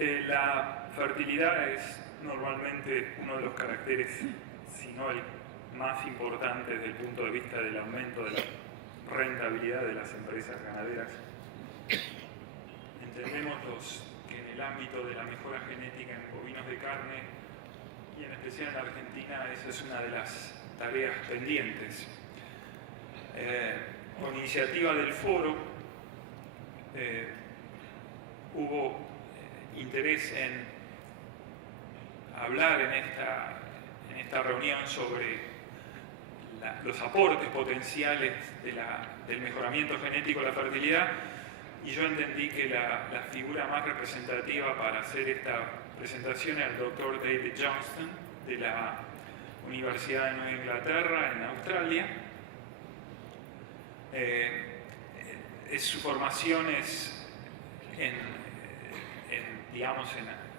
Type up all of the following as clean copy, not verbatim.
La fertilidad es normalmente uno de los caracteres, si no el más importante desde el punto de vista del aumento de la rentabilidad de las empresas ganaderas. Entendemos que en el ámbito de la mejora genética en bovinos de carne, y en especial en Argentina, esa es una de las tareas pendientes. Con iniciativa del Foro, hubo interés en hablar en esta reunión sobre los aportes potenciales del mejoramiento genético de la fertilidad, y yo entendí que la figura más representativa para hacer esta presentación era el doctor David Johnston de la Universidad de Nueva Inglaterra en Australia. Su formación es en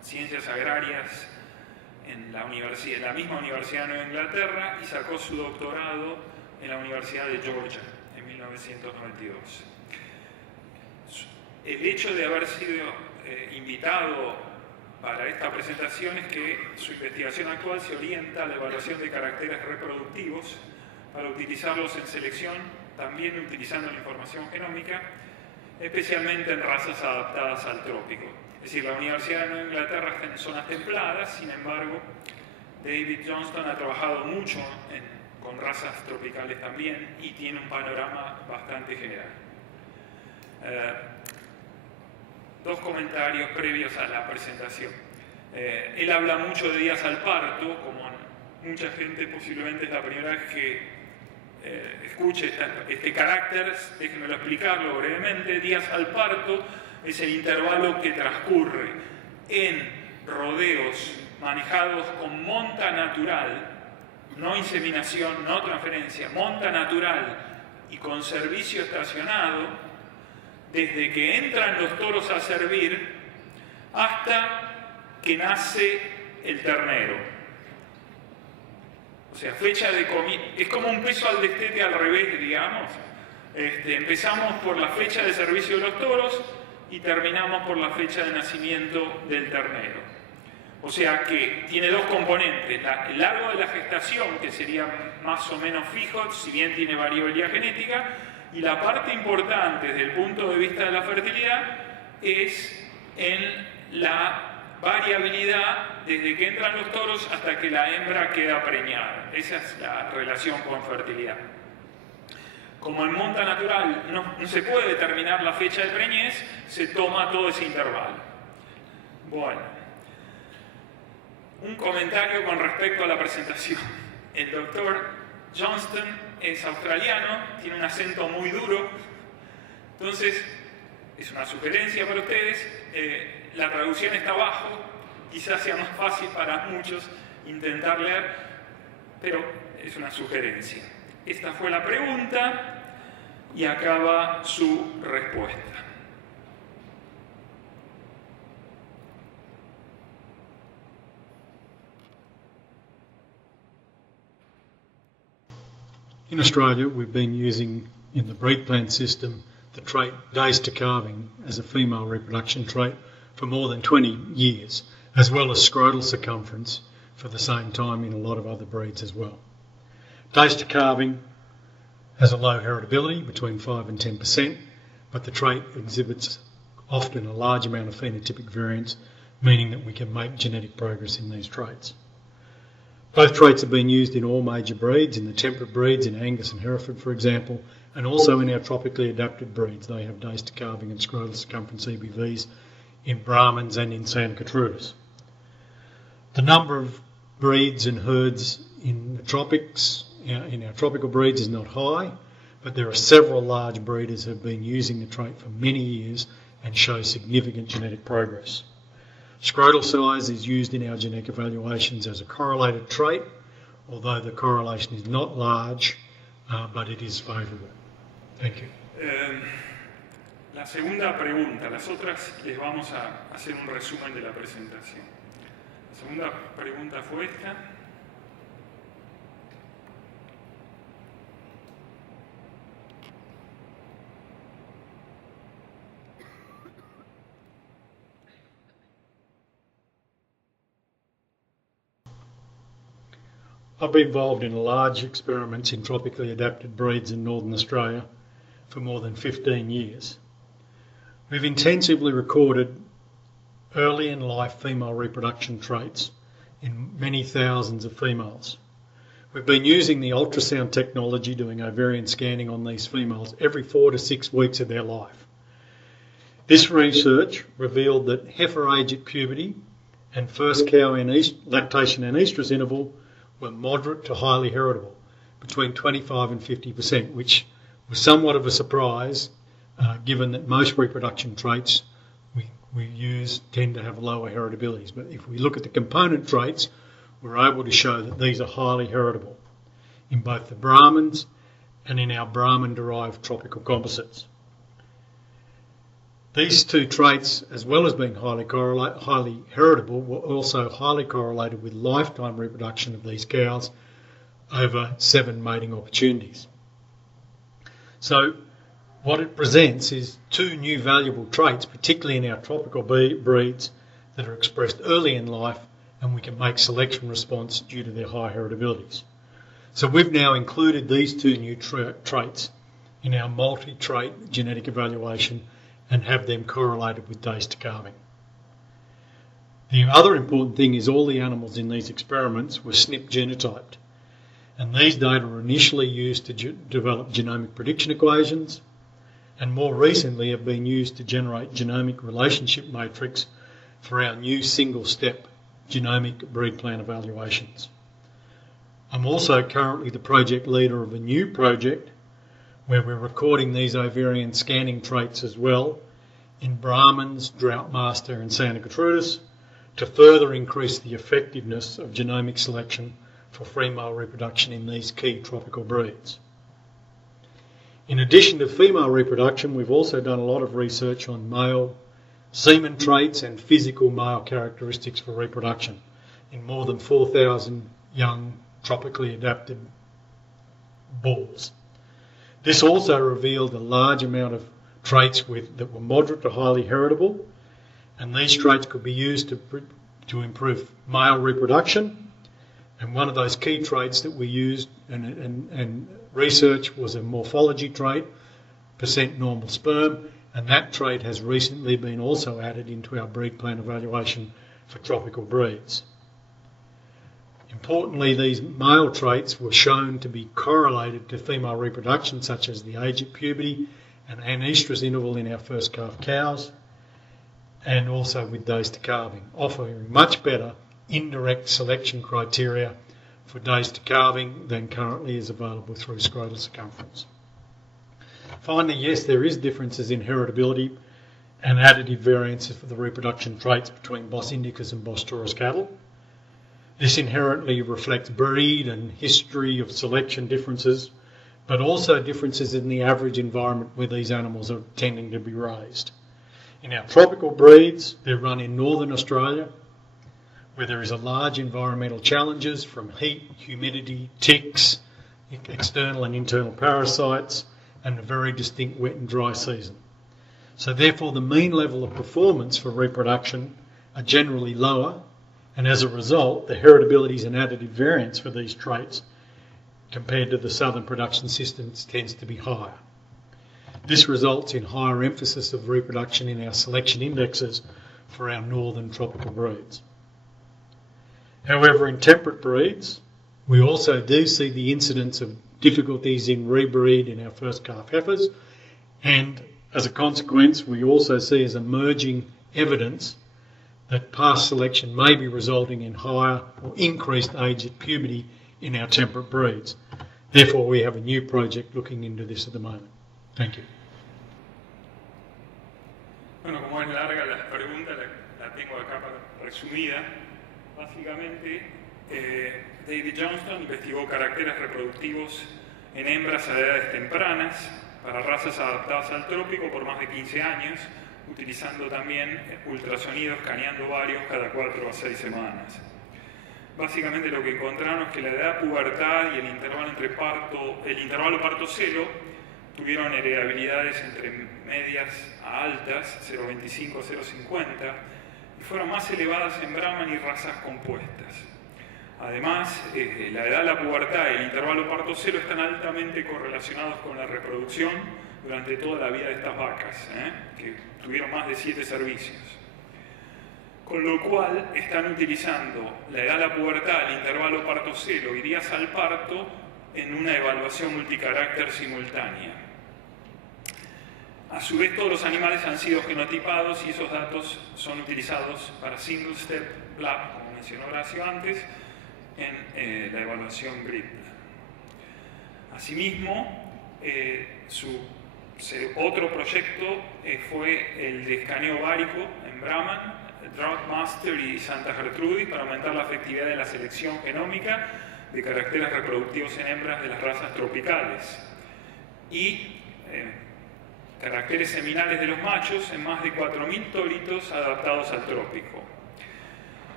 ciencias agrarias en la misma Universidad de Nueva Inglaterra, y sacó su doctorado en la Universidad de Georgia en 1992. El hecho de haber sido invitado para esta presentación es que su investigación actual se orienta a la evaluación de caracteres reproductivos para utilizarlos en selección, también utilizando la información genómica, especialmente en razas adaptadas al trópico. Es decir, la Universidad de Nueva Inglaterra está en zonas templadas, sin embargo, David Johnston ha trabajado mucho con razas tropicales también y tiene un panorama bastante general. Dos comentarios previos a la presentación. Él habla mucho de días al parto, como mucha gente posiblemente es la primera vez que escuche este carácter. Déjenmelo explicarlo brevemente. Días al parto es el intervalo que transcurre en rodeos manejados con monta natural, no inseminación, no transferencia, monta natural y con servicio estacionado, desde que entran los toros a servir hasta que nace el ternero. O sea, fecha de comida, es como un peso al destete al revés, digamos. Empezamos por la fecha de servicio de los toros y terminamos por la fecha de nacimiento del ternero. O sea que tiene dos componentes: el largo de la gestación, que sería más o menos fijo, si bien tiene variabilidad genética, y la parte importante desde el punto de vista de la fertilidad es en la variabilidad desde que entran los toros hasta que la hembra queda preñada. Esa es la relación con fertilidad. Como en monta natural no se puede determinar la fecha de preñez, se toma todo ese intervalo. Bueno, un comentario con respecto a la presentación. El doctor Johnston es australiano, tiene un acento muy duro, entonces es una sugerencia para ustedes. La traducción está abajo, quizás sea más fácil para muchos intentar leer, pero es una sugerencia. Esta fue la pregunta y acaba su respuesta. In Australia, we've been using in the breed plant system the trait days to calving as a female reproduction trait for more than 20 years, as well as scrotal circumference for the same time in a lot of other breeds as well. Days to calving has a low heritability, between 5 and 10%, but the trait exhibits often a large amount of phenotypic variance, meaning that we can make genetic progress in these traits. Both traits have been used in all major breeds, in the temperate breeds, in Angus and Hereford, for example, and also in our tropically adapted breeds. They have days to calving and scrotal circumference EBVs in Brahmins and in San Gertrudis. The number of breeds and herds in the tropics, in our tropical breeds, is not high, but there are several large breeders who have been using the trait for many years and show significant genetic progress. Scrotal size is used in our genetic evaluations as a correlated trait, although the correlation is not large, but it is favourable. Thank you. La segunda pregunta, las otras les vamos a hacer un resumen de la presentación. La segunda pregunta fue esta. I've been involved in large experiments in tropically adapted breeds in Northern Australia for more than 15 years. We've intensively recorded early in life female reproduction traits in many thousands of females. We've been using the ultrasound technology doing ovarian scanning on these females every 4 to 6 weeks of their life. This research revealed that heifer age at puberty and first cow lactation and estrus interval were moderate to highly heritable, between 25 and 50%, which was somewhat of a surprise given that most reproduction traits we use tend to have lower heritabilities. But if we look at the component traits, we're able to show that these are highly heritable in both the Brahmins and in our Brahmin-derived tropical composites. These two traits, as well as being highly heritable, were also highly correlated with lifetime reproduction of these cows over 7 mating opportunities. So what it presents is 2 new valuable traits, particularly in our tropical breeds, that are expressed early in life, and we can make selection response due to their high heritabilities. So we've now included these 2 new traits in our multi-trait genetic evaluation and have them correlated with days to calving. The other important thing is all the animals in these experiments were SNP genotyped, and these data were initially used to develop genomic prediction equations, and more recently have been used to generate genomic relationship matrix for our new single-step genomic breed plan evaluations. I'm also currently the project leader of a new project where we're recording these ovarian scanning traits as well in Brahmins, Droughtmaster and Santa Gertrudis to further increase the effectiveness of genomic selection for female reproduction in these key tropical breeds. In addition to female reproduction, we've also done a lot of research on male semen traits and physical male characteristics for reproduction in more than 4,000 young tropically adapted bulls. This also revealed a large amount of traits that were moderate to highly heritable, and these traits could be used to improve male reproduction. And one of those key traits that we used and research was a morphology trait, percent normal sperm, and that trait has recently been also added into our breed plan evaluation for tropical breeds. Importantly, these male traits were shown to be correlated to female reproduction, such as the age at puberty and an estrus interval in our first calf cows, and also with days to calving, offering much better indirect selection criteria for days to calving than currently is available through scrotal circumference. Finally, yes, there is differences in heritability and additive variances for the reproduction traits between Bos indicus and Bos taurus cattle. This inherently reflects breed and history of selection differences, but also differences in the average environment where these animals are tending to be raised. In our tropical breeds, they're run in Northern Australia, where there is a large environmental challenges from heat, humidity, ticks, external and internal parasites, and a very distinct wet and dry season. So therefore the mean level of performance for reproduction are generally lower, and as a result the heritabilities and additive variance for these traits compared to the southern production systems tends to be higher. This results in higher emphasis of reproduction in our selection indexes for our northern tropical breeds. However, in temperate breeds, we also do see the incidence of difficulties in rebreed in our first calf heifers, and as a consequence, we also see as emerging evidence that past selection may be resulting in higher or increased age at puberty in our temperate breeds. Therefore, we have a new project looking into this at the moment. Thank you. Bueno, como es larga la pregunta, la tengo acá resumida. Básicamente, David Johnston investigó caracteres reproductivos en hembras a edades tempranas para razas adaptadas al trópico por más de 15 años, utilizando también ultrasonidos escaneando ovarios cada 4 a 6 semanas. Básicamente lo que encontraron es que la edad pubertad y el intervalo parto-celo tuvieron heredabilidades entre medias a altas, 0,25 a 0,50, y fueron más elevadas en Brahman y razas compuestas. Además, la edad, la pubertad y el intervalo parto cero están altamente correlacionados con la reproducción durante toda la vida de estas vacas, que tuvieron más de 7 servicios. Con lo cual, están utilizando la edad, la pubertad, el intervalo parto cero y días al parto en una evaluación multicarácter simultánea. A su vez, todos los animales han sido genotipados y esos datos son utilizados para single step lab, como mencionó Horacio antes, en la evaluación GRID. Asimismo, otro proyecto fue el de escaneo ovárico en Brahman, Drought y Santa Gertrudis para aumentar la efectividad de la selección genómica de caracteres reproductivos en hembras de las razas tropicales y caracteres seminales de los machos en más de 4.000 toritos adaptados al trópico.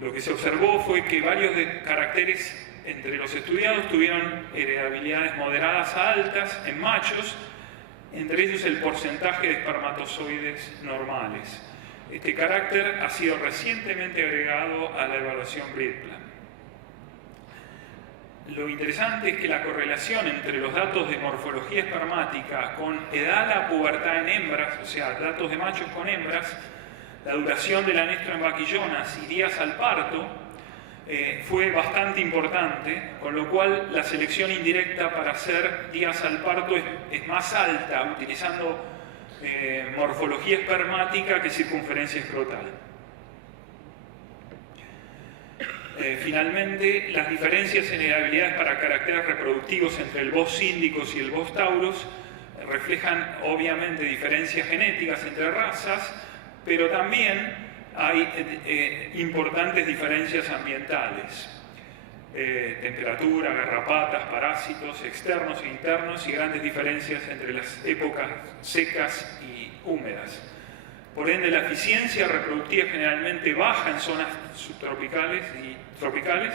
Lo que se observó fue que varios caracteres entre los estudiados tuvieron heredabilidades moderadas a altas en machos, entre ellos el porcentaje de espermatozoides normales. Este carácter ha sido recientemente agregado a la evaluación Breedplan. Lo interesante es que la correlación entre los datos de morfología espermática con edad a pubertad en hembras, o sea, datos de machos con hembras, la duración del anestro en vaquillonas y días al parto, fue bastante importante, con lo cual la selección indirecta para hacer días al parto es más alta, utilizando morfología espermática que circunferencia escrotal. Finalmente, las diferencias en heredabilidades para caracteres reproductivos entre el Bos síndicos y el Bos tauros reflejan obviamente diferencias genéticas entre razas, pero también hay importantes diferencias ambientales. Temperatura, garrapatas, parásitos externos e internos y grandes diferencias entre las épocas secas y húmedas. Por ende, la eficiencia reproductiva es generalmente baja en zonas subtropicales y tropicales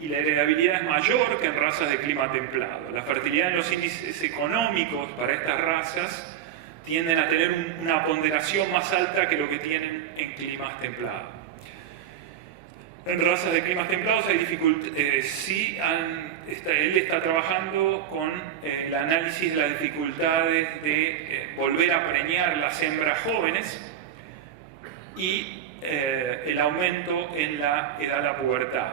y la heredabilidad es mayor que en razas de clima templado. La fertilidad en los índices económicos para estas razas tienden a tener una ponderación más alta que lo que tienen en climas templados. En razas de climas templados hay dificultades. Él está trabajando con el análisis de las dificultades de volver a preñar las hembras jóvenes y el aumento en la edad de la pubertad.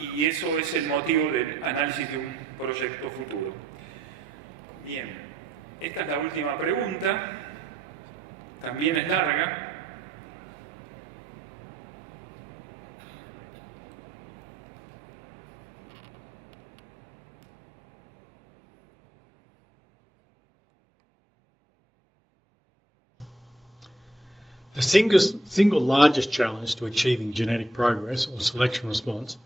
Y eso es el motivo del análisis de un proyecto futuro. Bien, esta es la última pregunta. También es larga. The single largest challenge to achieving genetic progress or selection response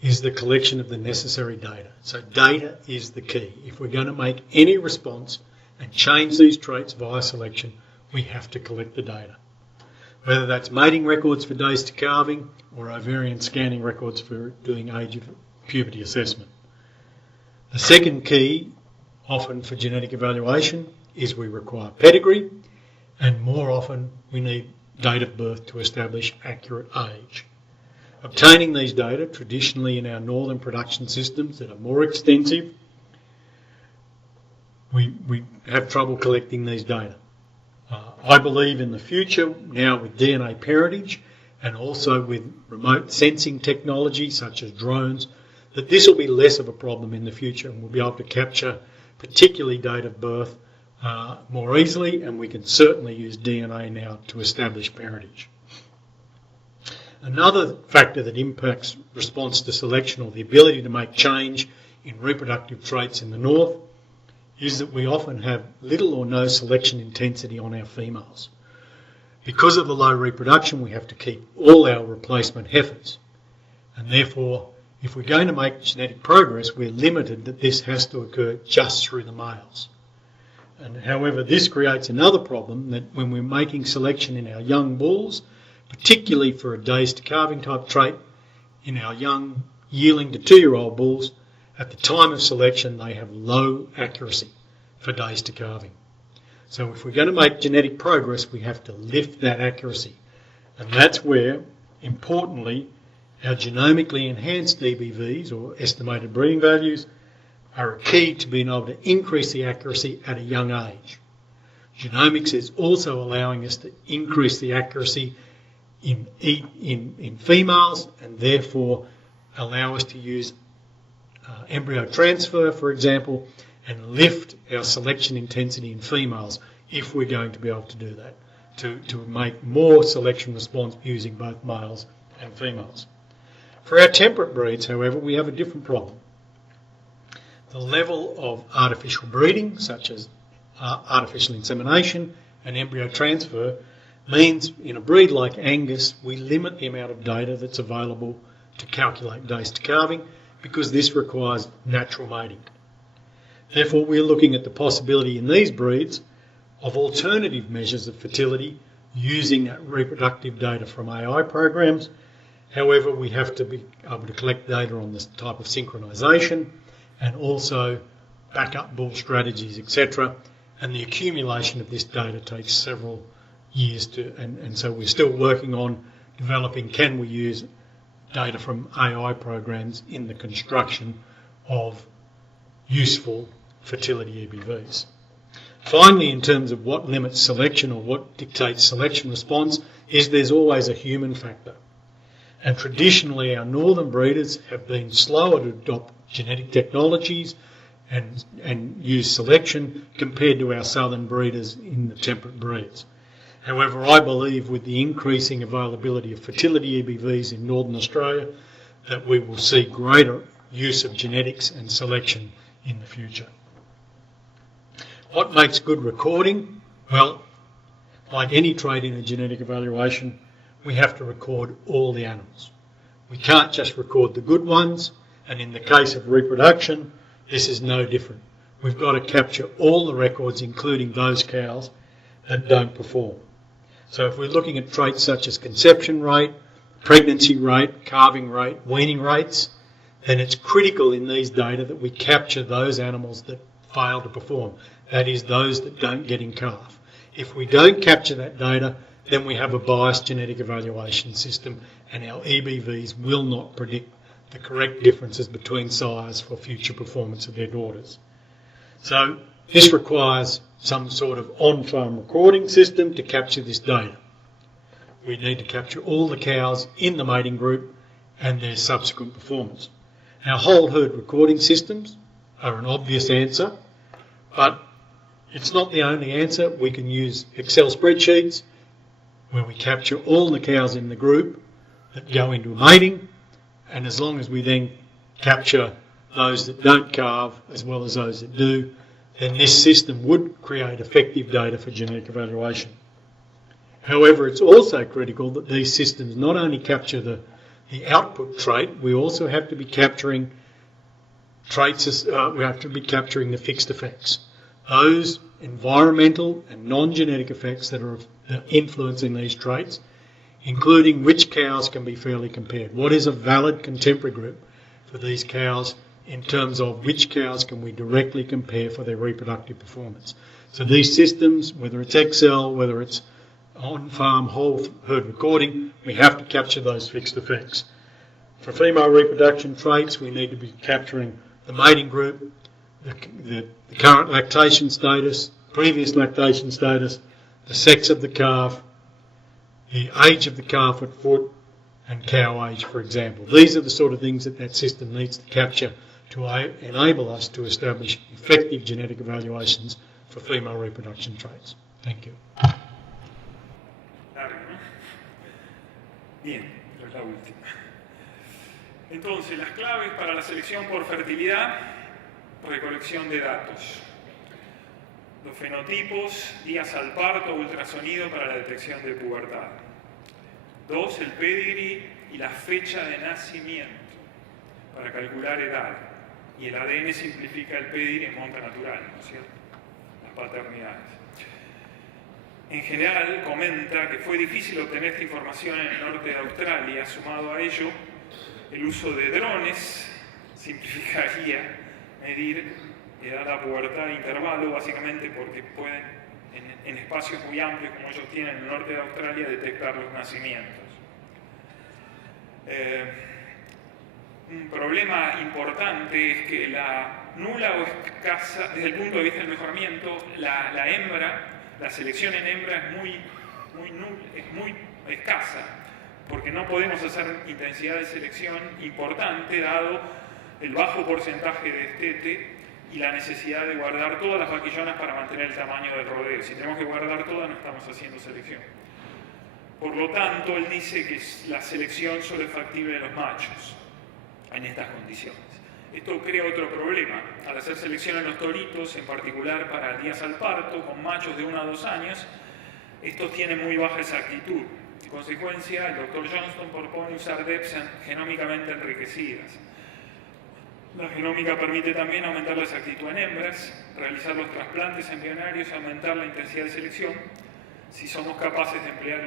is the collection of the necessary data. So data is the key. If we're going to make any response and change these traits via selection, we have to collect the data. Whether that's mating records for days to calving or ovarian scanning records for doing age of puberty assessment. The second key, often for genetic evaluation, is we require pedigree, and more often we need date of birth to establish accurate age. Obtaining these data, traditionally in our northern production systems that are more extensive, we have trouble collecting these data. I believe in the future, now with DNA parentage and also with remote sensing technology such as drones, that this will be less of a problem in the future and we'll be able to capture particularly date of birth more easily, and we can certainly use DNA now to establish parentage. Another factor that impacts response to selection or the ability to make change in reproductive traits in the north is that we often have little or no selection intensity on our females. Because of the low reproduction, we have to keep all our replacement heifers, and therefore if we're going to make genetic progress, we're limited that this has to occur just through the males. And however, this creates another problem that when we're making selection in our young bulls, particularly for a days to calving type trait, in our young yearling to 2-year-old bulls, at the time of selection they have low accuracy for days to calving. So if we're going to make genetic progress, we have to lift that accuracy. And that's where, importantly, Our genomically enhanced EBVs, or estimated breeding values, are a key to being able to increase the accuracy at a young age. Genomics is also allowing us to increase the accuracy in females, and therefore allow us to use embryo transfer, for example, and lift our selection intensity in females if we're going to be able to do that, to make more selection response using both males and females. For our temperate breeds, however, we have a different problem. The level of artificial breeding, such as artificial insemination and embryo transfer, means in a breed like Angus, we limit the amount of data that's available to calculate days to calving, because this requires natural mating. Therefore, we're looking at the possibility in these breeds of alternative measures of fertility using that reproductive data from AI programs. However, we have to be able to collect data on this type of synchronisation and also backup bull strategies, etc. And the accumulation of this data takes several years and so we're still working on developing, can we use data from AI programs in the construction of useful fertility EBVs. Finally, in terms of what limits selection or what dictates selection response, is there's always a human factor. And traditionally our northern breeders have been slower to adopt genetic technologies and use selection compared to our southern breeders in the temperate breeds. However, I believe with the increasing availability of fertility EBVs in Northern Australia that we will see greater use of genetics and selection in the future. What makes good recording? Well, like any trait in a genetic evaluation, we have to record all the animals. We can't just record the good ones, and in the case of reproduction, this is no different. We've got to capture all the records, including those cows that don't perform. So if we're looking at traits such as conception rate, pregnancy rate, calving rate, weaning rates, then it's critical in these data that we capture those animals that fail to perform. That is, those that don't get in calf. If we don't capture that data, then we have a biased genetic evaluation system, and our EBVs will not predict the correct differences between sires for future performance of their daughters. So this requires some sort of on-farm recording system to capture this data. We need to capture all the cows in the mating group and their subsequent performance. Our whole herd recording systems are an obvious answer, but it's not the only answer. We can use Excel spreadsheets where we capture all the cows in the group that go into mating, and as long as we then capture those that don't calve as well as those that do, then this system would create effective data for genetic evaluation. However, it's also critical that these systems not only capture the output trait, we also have to be capturing traits, we have to be capturing the fixed effects. Those environmental and non-genetic effects that are influencing these traits, including which cows can be fairly compared. What is a valid contemporary group for these cows in terms of which cows can we directly compare for their reproductive performance? So these systems, whether it's Excel, whether it's on-farm whole herd recording, we have to capture those fixed effects. For female reproduction traits, we need to be capturing the mating group, the current lactation status, previous lactation status, the sex of the calf, the age of the calf at foot, and cow age, for example. These are the sort of things that system needs to capture to enable us to establish effective genetic evaluations for female reproduction traits. Thank you. Bien, es la última. Entonces, las claves para la selección por fertilidad, recolección de datos. Los fenotipos, días al parto, ultrasonido para la detección de pubertad. 2, el pedigree y la fecha de nacimiento para calcular edad. Y el ADN simplifica el pedigree en monta natural, ¿no es cierto? Las paternidades. En general, comenta que fue difícil obtener esta información en el norte de Australia. Sumado a ello, el uso de drones simplificaría medir edad a pubertad de intervalo, básicamente porque pueden, en espacios muy amplios como ellos tienen en el norte de Australia, detectar los nacimientos. Un problema importante es que la nula o escasa, desde el punto de vista del mejoramiento, la hembra, la selección en hembra es muy escasa, porque no podemos hacer intensidad de selección importante dado el bajo porcentaje de destete y la necesidad de guardar todas las vaquillonas para mantener el tamaño del rodeo. Si tenemos que guardar todas, no estamos haciendo selección. Por lo tanto, él dice que la selección solo es factible de los machos en estas condiciones. Esto crea otro problema. Al hacer selección en los toritos, en particular para días al parto, con machos de 1 a 2 años, estos tienen muy baja exactitud. En consecuencia, el Dr. Johnston propone usar DEPs genómicamente enriquecidas. La genómica permite también aumentar la exactitud en hembras, realizar los trasplantes embrionarios y aumentar la intensidad de selección si somos capaces de emplear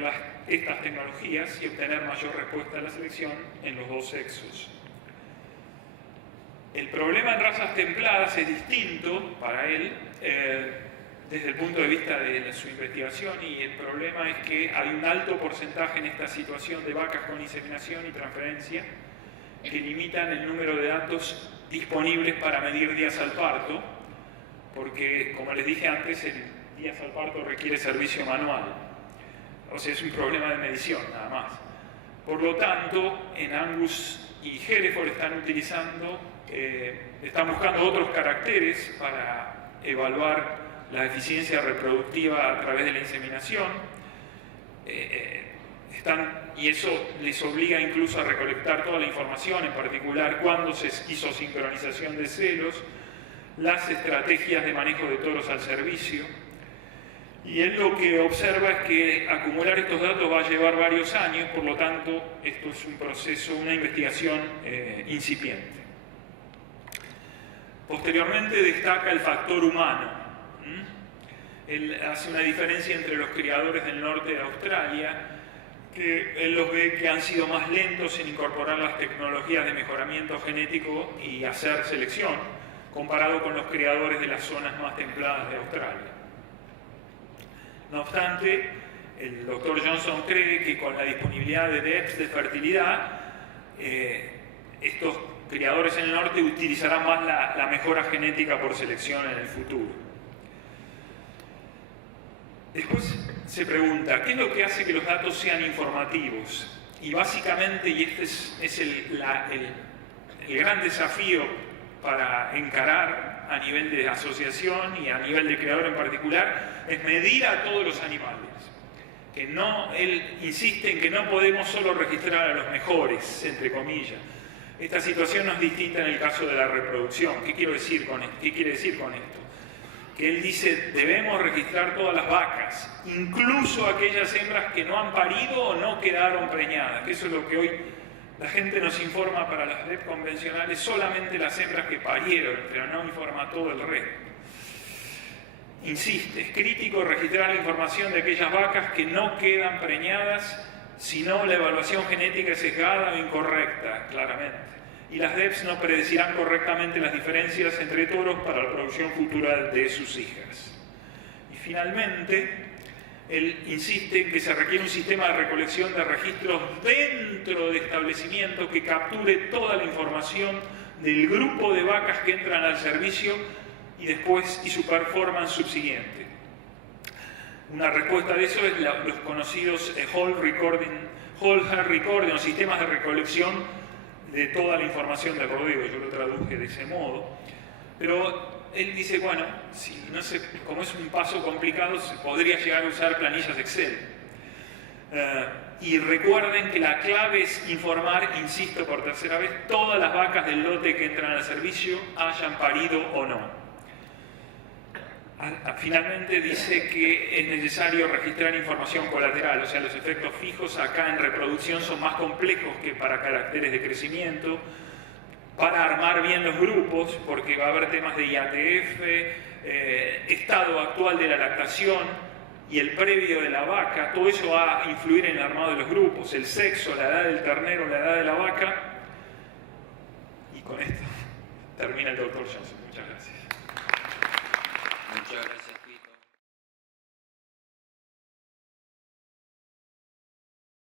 estas tecnologías y obtener mayor respuesta a la selección en los dos sexos. El problema en razas templadas es distinto para él desde el punto de vista de su investigación, y el problema es que hay un alto porcentaje en esta situación de vacas con inseminación y transferencia que limitan el número de datos disponibles para medir días al parto, porque, como les dije antes, el días al parto requiere servicio manual. O sea, es un problema de medición, nada más. Por lo tanto, en Angus y Hereford están buscando otros caracteres para evaluar la eficiencia reproductiva a través de la inseminación. Y eso les obliga incluso a recolectar toda la información, en particular cuándo se hizo sincronización de celos, las estrategias de manejo de toros al servicio. Y él lo que observa es que acumular estos datos va a llevar varios años, por lo tanto, esto es un proceso, una investigación incipiente. Posteriormente destaca el factor humano. Él hace una diferencia entre los criadores del norte de Australia, que él los ve que han sido más lentos en incorporar las tecnologías de mejoramiento genético y hacer selección, comparado con los criadores de las zonas más templadas de Australia. No obstante, el Dr. Johnson cree que con la disponibilidad de DEPs de fertilidad, estos criadores en el norte utilizarán más la mejora genética por selección en el futuro. Después se pregunta, ¿qué es lo que hace que los datos sean informativos? Y básicamente, y este es el gran desafío para encarar a nivel de asociación y a nivel de creador en particular, es medir a todos los animales. Él insiste en que no podemos solo registrar a los mejores, entre comillas. Esta situación no es distinta en el caso de la reproducción. ¿Qué quiere decir con esto? Que él dice, debemos registrar todas las vacas, incluso aquellas hembras que no han parido o no quedaron preñadas, que eso es lo que hoy la gente nos informa para las DEP convencionales, solamente las hembras que parieron, pero no informa todo el resto. Insiste, es crítico registrar la información de aquellas vacas que no quedan preñadas, si no la evaluación genética es sesgada o incorrecta, claramente. Y las DEPs no predecirán correctamente las diferencias entre toros para la producción futura de sus hijas. Y finalmente, él insiste en que se requiere un sistema de recolección de registros dentro de establecimientos que capture toda la información del grupo de vacas que entran al servicio y su performance subsiguiente. Una respuesta de eso es los conocidos whole health recording, o sistemas de recolección de toda la información del rodeo. Yo lo traduje de ese modo, pero él dice, bueno, como es un paso complicado, se podría llegar a usar planillas Excel. Y recuerden que la clave es informar, insisto por tercera vez, todas las vacas del lote que entran al servicio, hayan parido o no. Finalmente dice que es necesario registrar información colateral, o sea, los efectos fijos acá en reproducción son más complejos que para caracteres de crecimiento, para armar bien los grupos, porque va a haber temas de IATF, estado actual de la lactación y el previo de la vaca, todo eso va a influir en el armado de los grupos, el sexo, la edad del ternero, la edad de la vaca. Y con esto termina el Dr. Johnson. Muchas gracias.